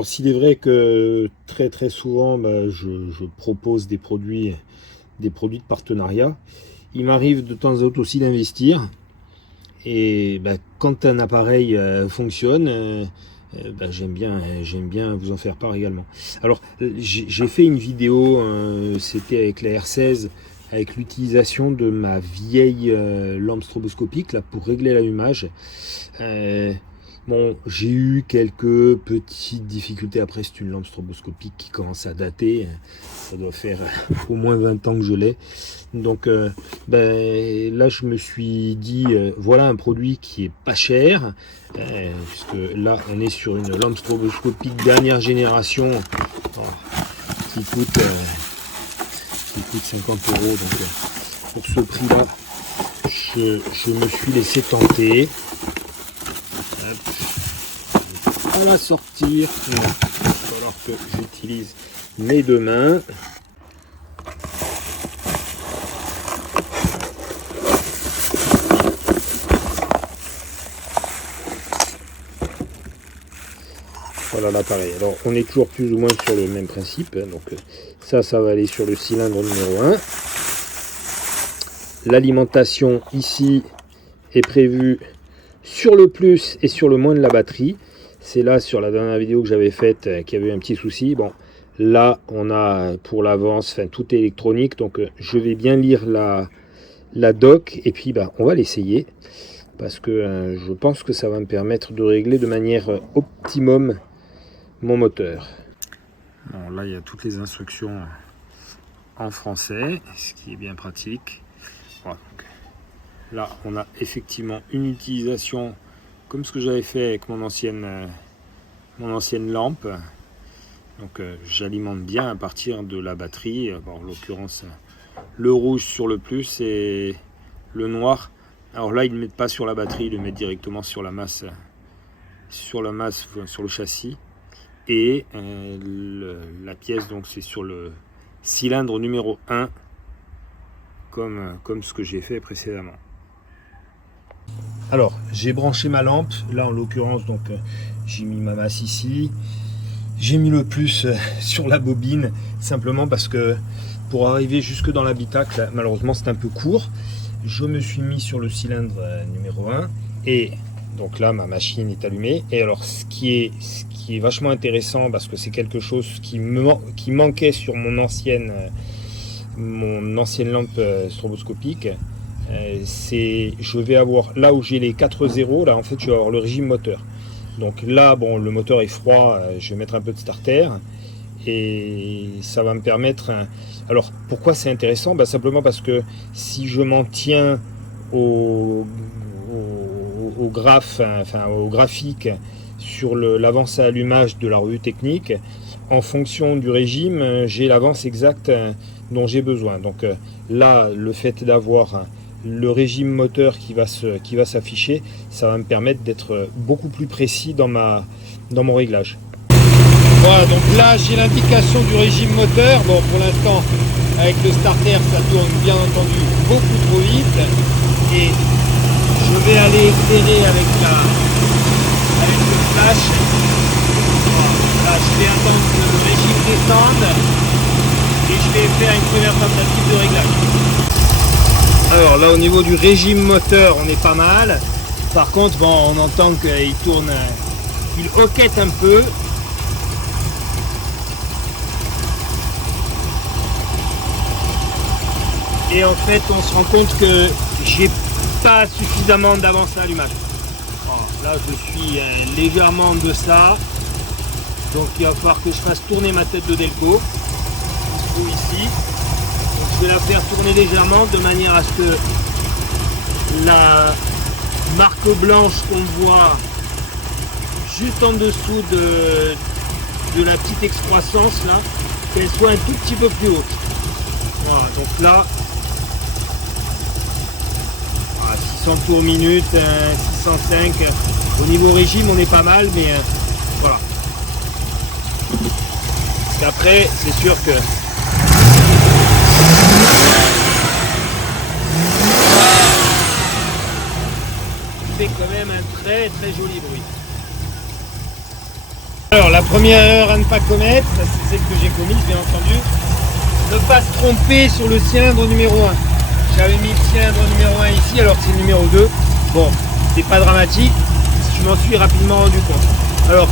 Alors s'il est vrai que très souvent je propose des produits de partenariat, il m'arrive de temps à autre aussi d'investir. Et quand un appareil fonctionne, j'aime bien vous en faire part également. Alors j'ai fait une vidéo, c'était avec la R16, avec l'utilisation de ma vieille lampe stroboscopique là, pour régler l'allumage. Bon, j'ai eu quelques petites difficultés. Après, c'est une lampe stroboscopique qui commence à dater. Ça doit faire au moins 20 ans que je l'ai. Donc là, je me suis dit, voilà un produit qui est pas cher. Puisque là, on est sur une lampe stroboscopique dernière génération qui coûte 50 €. Donc pour ce prix-là, je me suis laissé tenter. On va sortir. Il va falloir que j'utilise mes deux mains. Voilà l'appareil. Alors on est toujours plus ou moins sur le même principe. Donc ça va aller sur le cylindre numéro 1. L'alimentation ici est prévue sur le plus et sur le moins de la batterie. C'est là sur la dernière vidéo que j'avais faite qu'il y avait eu un petit souci. Bon, là on a pour l'avance, enfin tout est électronique, donc je vais bien lire la doc et puis on va l'essayer parce que je pense que ça va me permettre de régler de manière optimum mon moteur. Bon, là il y a toutes les instructions en français, ce qui est bien pratique. Voilà, donc, là on a effectivement une utilisation comme ce que j'avais fait avec mon ancienne lampe. Donc j'alimente bien à partir de la batterie. Bon, en l'occurrence le rouge sur le plus et le noir. Alors là ils ne mettent pas sur la batterie, ils le mettent directement sur la masse, sur le châssis. Et la pièce donc c'est sur le cylindre numéro 1 comme ce que j'ai fait précédemment. Alors, j'ai branché ma lampe. Là, en l'occurrence, donc j'ai mis ma masse ici. J'ai mis le plus sur la bobine, simplement parce que pour arriver jusque dans l'habitacle, malheureusement, c'est un peu court. Je me suis mis sur le cylindre numéro 1 et donc là, ma machine est allumée. Et alors, ce qui est vachement intéressant, parce que c'est quelque chose qui manquait sur mon ancienne lampe stroboscopique. Je vais avoir, là où j'ai les 4 zéros, là en fait je vais avoir le régime moteur. Donc là, bon, le moteur est froid, je vais mettre un peu de starter et ça va me permettre alors pourquoi c'est intéressant? Simplement parce que si je m'en tiens au graphique sur l'avance à allumage de la revue technique, en fonction du régime, j'ai l'avance exacte dont j'ai besoin. Donc là, le fait d'avoir le régime moteur qui va s'afficher, ça va me permettre d'être beaucoup plus précis dans mon réglage. Voilà, donc là j'ai l'indication du régime moteur. Bon, pour l'instant avec le starter ça tourne bien entendu beaucoup trop vite et je vais aller éclairer avec le flash. Voilà, là je vais attendre que le régime descende et je vais faire une première tentative de réglage. Alors là au niveau du régime moteur on est pas mal. Par contre bon, on entend qu'il tourne, il hoquette un peu. Et en fait on se rend compte que j'ai pas suffisamment d'avance à allumage. Là je suis légèrement en deçà. Donc il va falloir que je fasse tourner ma tête de Delco. Ici. Je vais la faire tourner légèrement de manière à ce que la marque blanche qu'on voit juste en dessous de la petite excroissance là, qu'elle soit un tout petit peu plus haute. Voilà, donc là 600 tours minute, 605. Au niveau régime on est pas mal, mais voilà. Parce qu'après c'est sûr que quand même un très joli bruit. Alors La première erreur à ne pas commettre, c'est celle que j'ai commise bien entendu, ne pas se tromper sur le cylindre numéro 1. J'avais mis le cylindre numéro 1 ici alors que c'est le numéro 2. Bon, c'est pas dramatique, je m'en suis rapidement rendu compte. Alors,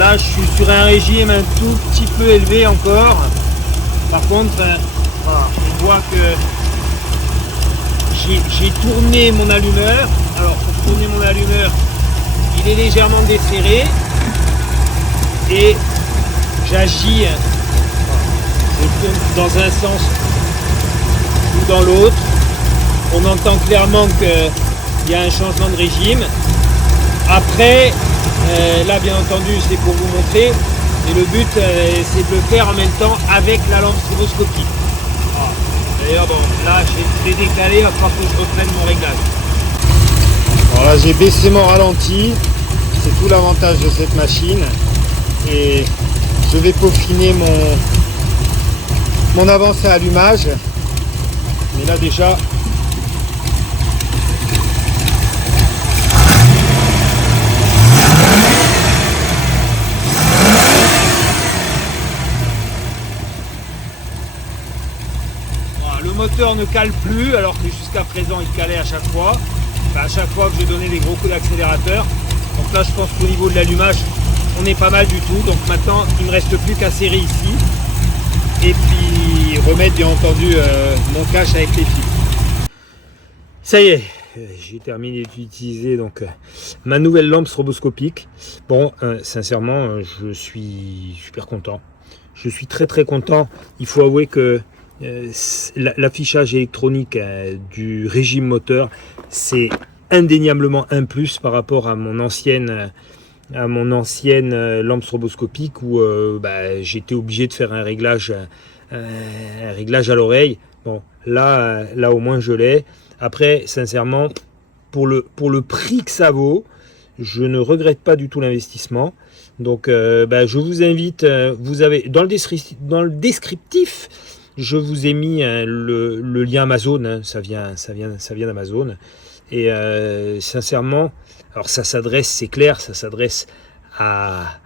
là je suis sur un régime un tout petit peu élevé encore. Par contre, voilà, on voit que j'ai tourné mon allumeur. Alors pour tourner mon allumeur, il est légèrement desserré et j'agis, je tourne dans un sens ou dans l'autre. On entend clairement qu'il y a un changement de régime. Après, là bien entendu c'est pour vous montrer, et le but c'est de le faire en même temps avec la lampe stroboscopique. D'ailleurs bon, là je l'ai décalé, il va falloir que je reprenne mon réglage. Alors là j'ai baissé mon ralenti, c'est tout l'avantage de cette machine, et je vais peaufiner mon avancée à allumage. Mais là déjà le moteur ne cale plus alors que jusqu'à présent il calait à chaque fois. Enfin, à chaque fois que je donnais des gros coups d'accélérateur. Donc là je pense qu'au niveau de l'allumage on est pas mal du tout. Donc maintenant il ne me reste plus qu'à serrer ici et puis remettre bien entendu mon cache avec les fils. Ça y est, j'ai terminé d'utiliser donc ma nouvelle lampe stroboscopique. Bon, sincèrement, je suis super content. Je suis très très content. Il faut avouer que l'affichage électronique du régime moteur, c'est indéniablement un plus par rapport à mon ancienne lampe stroboscopique où j'étais obligé de faire un réglage à l'oreille. Bon, là au moins je l'ai. Après, sincèrement, pour le prix que ça vaut, je ne regrette pas du tout l'investissement. Donc, je vous invite, vous avez dans le descriptif, je vous ai mis le lien Amazon, hein, ça vient d'Amazon. Et sincèrement, alors ça s'adresse, c'est clair, ça s'adresse à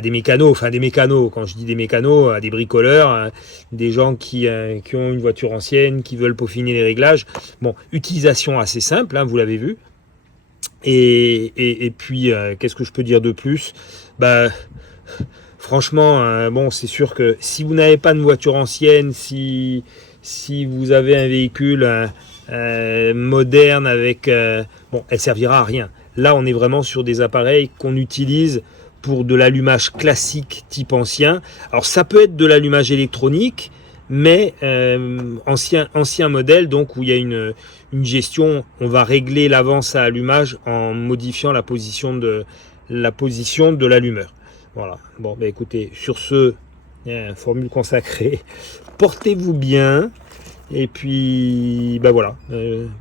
des mécanos, quand je dis des mécanos, à des bricoleurs, des gens qui ont une voiture ancienne, qui veulent peaufiner les réglages. Bon, utilisation assez simple, hein, vous l'avez vu. Et puis, qu'est-ce que je peux dire de plus? Franchement, bon, c'est sûr que si vous n'avez pas de voiture ancienne, si vous avez un véhicule moderne avec... bon, elle servira à rien. Là, on est vraiment sur des appareils qu'on utilise pour de l'allumage classique type ancien. Alors, ça peut être de l'allumage électronique, mais ancien modèle, donc où il y a une gestion, on va régler l'avance à allumage en modifiant la position de l'allumeur. Voilà. Bon, écoutez, sur ce, formule consacrée, portez-vous bien. Et puis, voilà,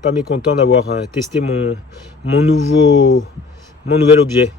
pas mécontent d'avoir testé mon nouvel objet.